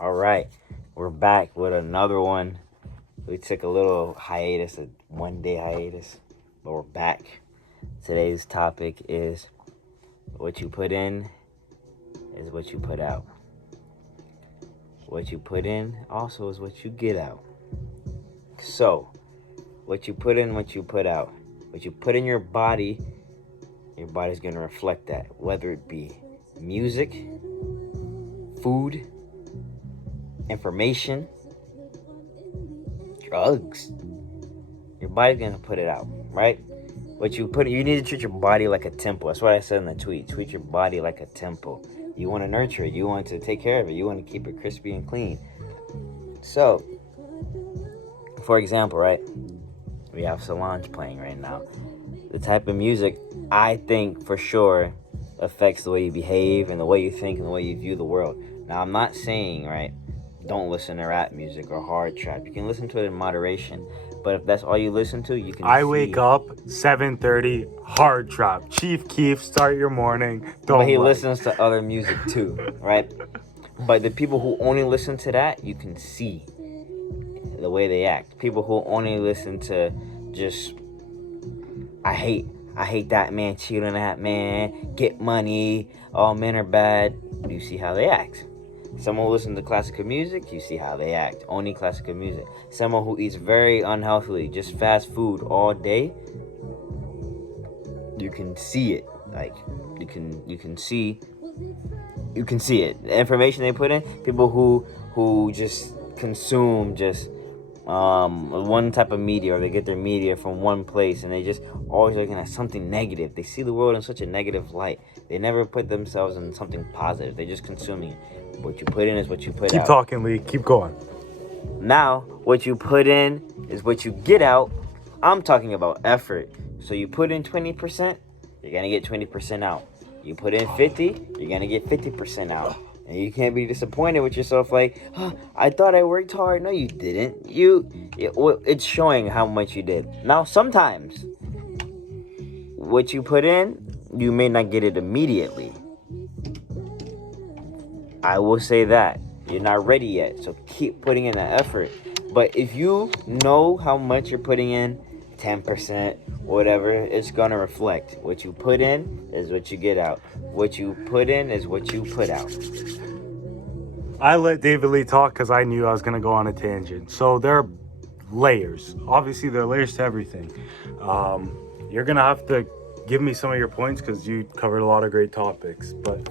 All right, we're back with another one. We took a little hiatus, a 1 day hiatus, but we're back. Today's topic is what you put in is what you put out. What you put in also is what you get out. So, what you put in, what you put out. What you put in your body's going to reflect that, whether it be music, food, information, drugs. Your body's going to put it out, right? You need to treat your body like a temple. That's what I said in the tweet. Treat your body like a temple. You want to nurture it. You want to take care of it. You want to keep it crispy and clean. So, for example, right? We have Solange playing right now. The type of music, I think for sure, affects the way you behave and the way you think and the way you view the world. Now, I'm not saying, right, don't listen to rap music or hard trap. You can listen to it in moderation. But if that's all you listen to, you can wake up 7:30, hard trap. Chief Keef, start your morning. But he listens to other music too, right? But the people who only listen to that, you can see the way they act. People who only listen to just, I hate that man, cheating on that man, get money, all men are bad. You see how they act. Someone who listens to classical music, you see how they act. Only classical music. Someone who eats very unhealthily, just fast food all day, you can see it. Like, you can see it. The information they put in, people who just consume just one type of media, or they get their media from one place, and they just always looking at something negative. They see the world in such a negative light. They never put themselves in something positive. They're just consuming it. What you put in is what you put out. Keep talking, Lee. Keep going. Now, what you put in is what you get out. I'm talking about effort. So you put in 20%, you're going to get 20% out. You put in 50, you're going to get 50% out. And you can't be disappointed with yourself like, I thought I worked hard. No, you didn't. It's showing how much you did. Now, sometimes what you put in, you may not get it immediately. I will say that. You're not ready yet, so keep putting in that effort. But if you know how much you're putting in, 10%, whatever, it's going to reflect. What you put in is what you get out. What you put in is what you put out. I let David Lee talk because I knew I was going to go on a tangent. So there are layers. Obviously, there are layers to everything. You're going to have to give me some of your points because you covered a lot of great topics. But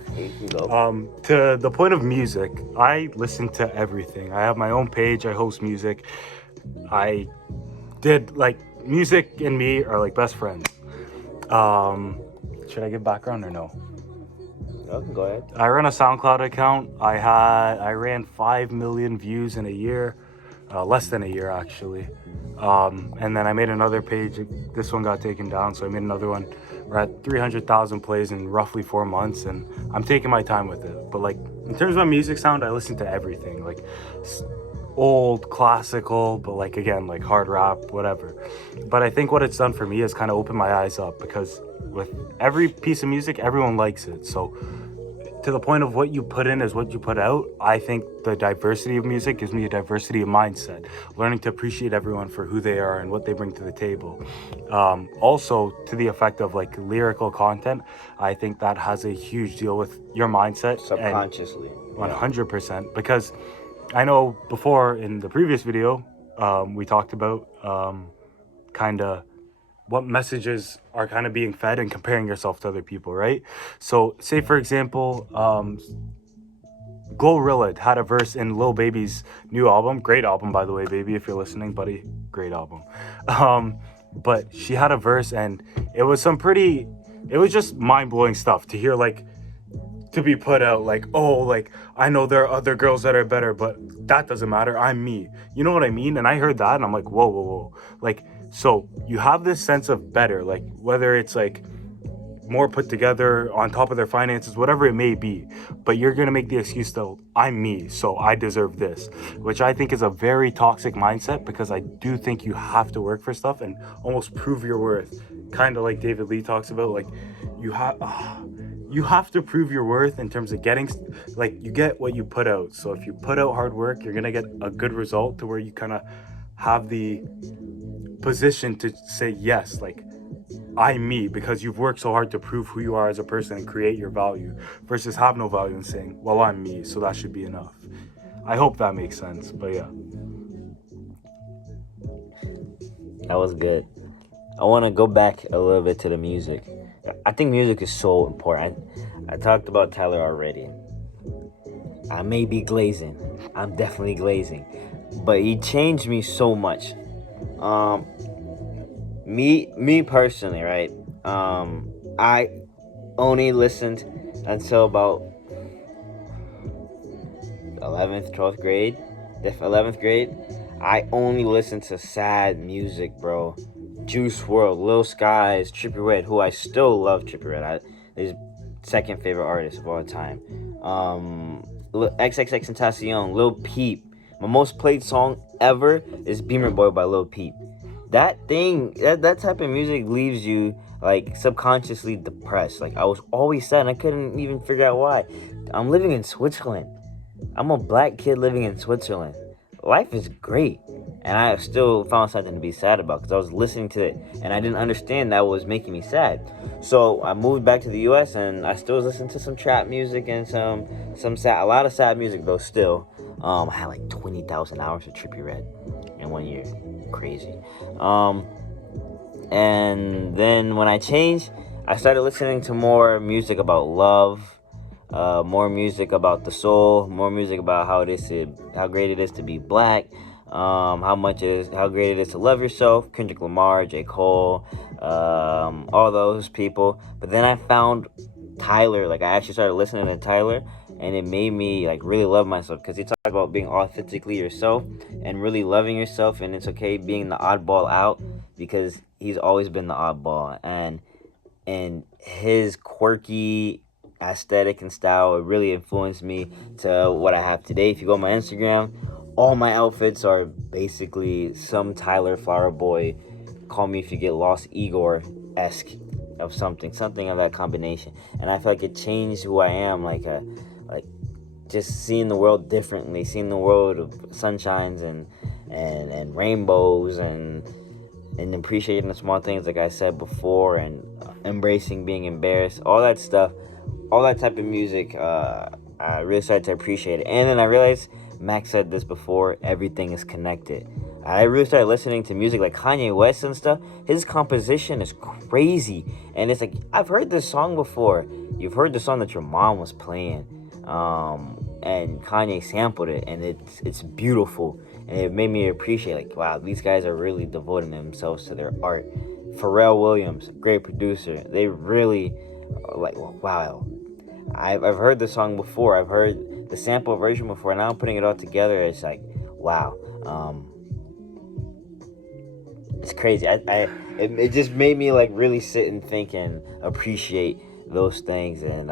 to the point of music, I listen to everything. I have my own page. I host music. I did, like, music and me are like best friends. Should I give background or no? No, go ahead. I run a SoundCloud account. I ran 5 million views in a year, less than a year actually. And then I made another page. This one got taken down, so I made another one. We're at 300,000 plays in roughly 4 months, and I'm taking my time with it. But like in terms of my music sound, I listen to everything, like old, classical, but like again, like hard rap, whatever. But I think what it's done for me is kind of open my eyes up, because with every piece of music, everyone likes it. So to the point of what you put in is what you put out, I think the diversity of music gives me a diversity of mindset, learning to appreciate everyone for who they are and what they bring to the table. Also, to the effect of like lyrical content, I think that has a huge deal with your mindset. Subconsciously. 100%. Because I know before in the previous video, we talked about kind of what messages are kind of being fed and comparing yourself to other people, right? So say for example, Glorilla had a verse in Lil Baby's new album. Great album, by the way, baby, if you're listening, buddy. Great album. But she had a verse, and it was just mind-blowing stuff to hear, like, to be put out, like, oh, like, I know there are other girls that are better, but that doesn't matter. I'm me. You know what I mean? And I heard that, and I'm like, whoa. Like, so you have this sense of better, like, whether it's, like, more put together, on top of their finances, whatever it may be, but you're going to make the excuse though, I'm me, so I deserve this, which I think is a very toxic mindset, because I do think you have to work for stuff and almost prove your worth, kind of like David Lee talks about, like, you have you have to prove your worth in terms of getting, like, you get what you put out. So if you put out hard work, you're gonna get a good result to where you kind of have the position to say yes, like, I'm me, because you've worked so hard to prove who you are as a person and create your value, versus have no value and saying, well, I'm me, so that should be enough. I hope that makes sense. But yeah, That was good. I want to go back a little bit to the music. I think music is so important. I talked about Tyler already. I may be glazing. I'm definitely glazing. But he changed me so much. Me personally, right? I only listened until about 11th, 12th grade. 11th grade. I only listened to sad music, bro. Juice WRLD, Lil Skies, Trippie Redd, who I still love. Trippie Redd, his second favorite artist of all time. XXXTentacion, Lil Peep. My most played song ever is Beamer Boy by Lil Peep. That type of music leaves you like subconsciously depressed. Like I was always sad and I couldn't even figure out why. I'm living in Switzerland. I'm a black kid living in Switzerland. Life is great. And I still found something to be sad about because I was listening to it and I didn't understand that was making me sad. So I moved back to the US and I still was listening to some trap music and some sad, a lot of sad music though still. I had like 20,000 hours of Trippie Redd in 1 year. Crazy. And then when I changed, I started listening to more music about love, more music about the soul, more music about how great it is to be black, how great it is to love yourself. Kendrick Lamar, J. Cole, all those people. But then I found Tyler. Like I actually started listening to Tyler, and it made me like really love myself because he talked about being authentically yourself and really loving yourself, and it's okay being the oddball out because he's always been the oddball, and his quirky aesthetic and style, it really influenced me to what I have today. If you go on my Instagram, all my outfits are basically some Tyler Flower Boy, Call Me If You Get Lost Igor-esque of something of that combination. And I feel like it changed who I am, like just seeing the world differently, seeing the world of sunshines and rainbows and appreciating the small things like I said before, and embracing being embarrassed, all that stuff. All that type of music, I really started to appreciate it. And then I realized, Max said this before, everything is connected. I really started listening to music like Kanye West and stuff. His composition is crazy. And it's like, I've heard this song before. You've heard the song that your mom was playing. And Kanye sampled it. And it's beautiful. And it made me appreciate, like, wow, these guys are really devoting themselves to their art. Pharrell Williams, great producer. They really, like, wow. I've heard the song before. I've heard the sample version before. And now I'm putting it all together. It's like, wow. It's crazy. It just made me like really sit and think and appreciate those things. And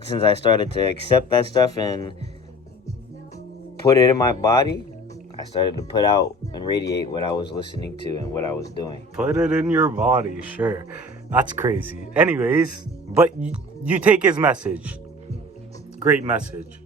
since I started to accept that stuff and put it in my body, I started to put out and radiate what I was listening to and what I was doing. Put it in your body, sure. That's crazy. Anyways, but you take his message. Great message.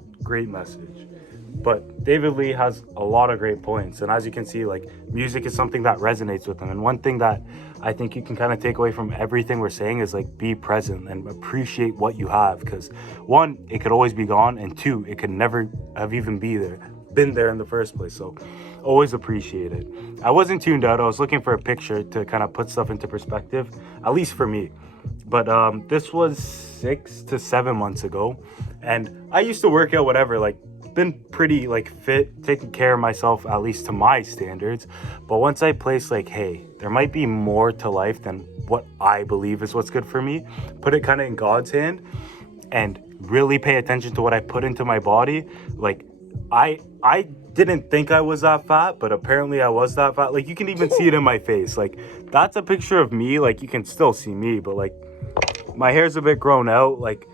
But David Lee has a lot of great points. And as you can see, like, music is something that resonates with him. And one thing that I think you can kind of take away from everything we're saying is, like, be present and appreciate what you have. Because, one, it could always be gone. And two, it could never have even been there in the first place. So always appreciate it. I wasn't tuned out. I was looking for a picture to kind of put stuff into perspective, at least for me. But this was 6 to 7 months ago. And I used to work out, whatever, like, been pretty like fit, taking care of myself, at least to my standards. But once I place like, hey, there might be more to life than what I believe is what's good for me, put it kind of in God's hand and really pay attention to what I put into my body. Like I didn't think I was that fat, but apparently I was that fat. Like, you can even see it in my face. Like, that's a picture of me. Like, you can still see me, but like my hair's a bit grown out. Like,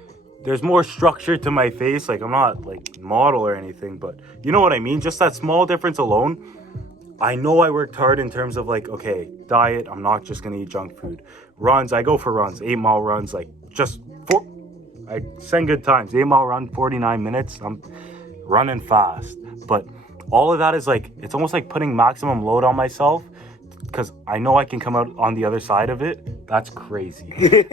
there's more structure to my face. Like, I'm not like model or anything, but you know what I mean? Just that small difference alone I know I worked hard in terms of like, okay, diet, I'm not just gonna eat junk food. Runs, I go for runs, 8-mile runs, like just I send good times. 8-mile run, 49 minutes, I'm running fast. But all of that is like, it's almost like putting maximum load on myself because I know I can come out on the other side of it. That's crazy.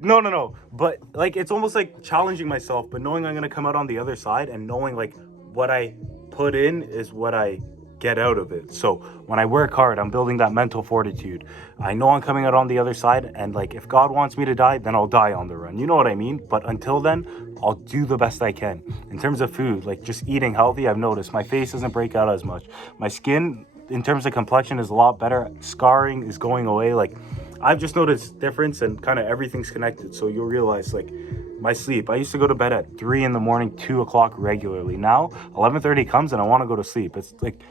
No. But like, it's almost like challenging myself, but knowing I'm gonna come out on the other side and knowing like what I put in is what I get out of it. So when I work hard, I'm building that mental fortitude. I know I'm coming out on the other side, and like if God wants me to die, then I'll die on the run. You know what I mean? But until then, I'll do the best I can. In terms of food, like just eating healthy, I've noticed my face doesn't break out as much. My skin, in terms of complexion, is a lot better. Scarring is going away. Like I've just noticed difference, and kind of everything's connected. So you'll realize like my sleep. I used to go to bed at 3 in the morning, 2 o'clock regularly. Now 11:30 comes and I want to go to sleep. It's like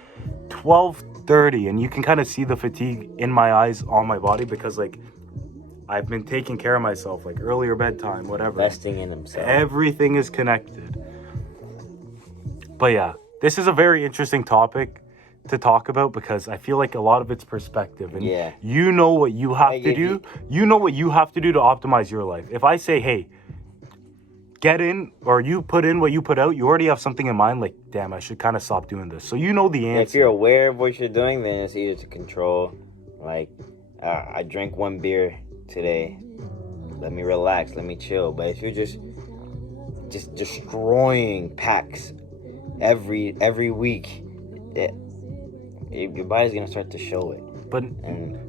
12:30, and you can kind of see the fatigue in my eyes, on my body, because like I've been taking care of myself, like earlier bedtime, whatever. Investing in himself. Everything is connected. But yeah, this is a very interesting topic to talk about because I feel like a lot of it's perspective, and Yeah. you know what you have to do. You know what you have to do to optimize your life. If I say, hey, get in, or you put in what you put out, you already have something in mind, like, damn, I should kind of stop doing this. So you know the answer. If you're aware of what you're doing, then it's easier to control. Like, I drank 1 beer today. Let me relax. Let me chill. But if you're just destroying packs every week, your body's gonna start to show it. But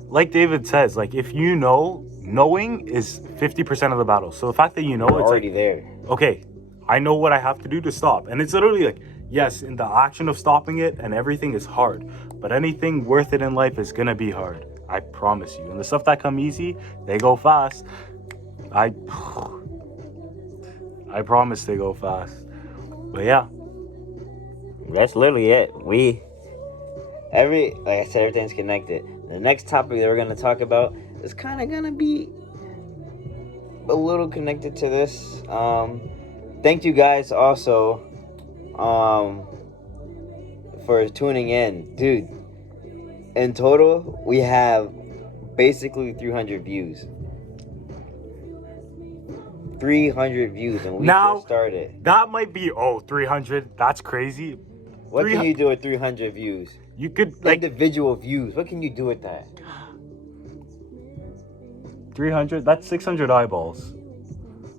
like David says, like if you know, knowing is 50% of the battle. So the fact that you know, You're it's already like, there. Okay, I know what I have to do to stop. And it's literally like, yes, in the action of stopping it and everything is hard, but anything worth it in life is gonna be hard. I promise you. And the stuff that come easy, they go fast. I promise they go fast. But yeah. That's literally it. Like I said, everything's connected. The next topic that we're gonna talk about is kind of gonna be a little connected to this. Thank you guys also for tuning in, dude. In total, we have basically 300 views. 300 views, and we just started. That might be 300. That's crazy. What can you do with 300 views? You could like individual views. What can you do with that? 300. That's 600 eyeballs.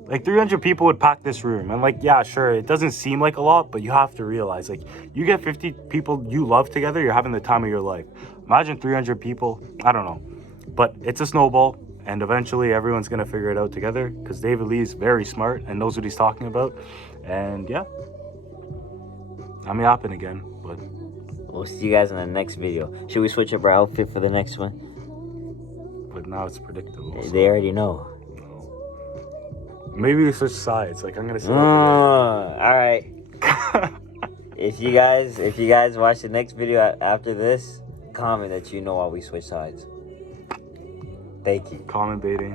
Like 300 people would pack this room, and like, yeah, sure, it doesn't seem like a lot, but you have to realize, like, you get 50 people you love together, you're having the time of your life. Imagine 300 people. I don't know, but it's a snowball, and eventually everyone's gonna figure it out together because David Lee is very smart and knows what he's talking about. And yeah, I'm yapping again, but we'll see you guys in the next video. Should we switch up our outfit for the next one? But now it's predictable. They already know. Maybe we switch sides. Like I'm gonna say. All right. If you guys watch the next video after this, comment that you know why we switch sides. Thank you. Comment baiting.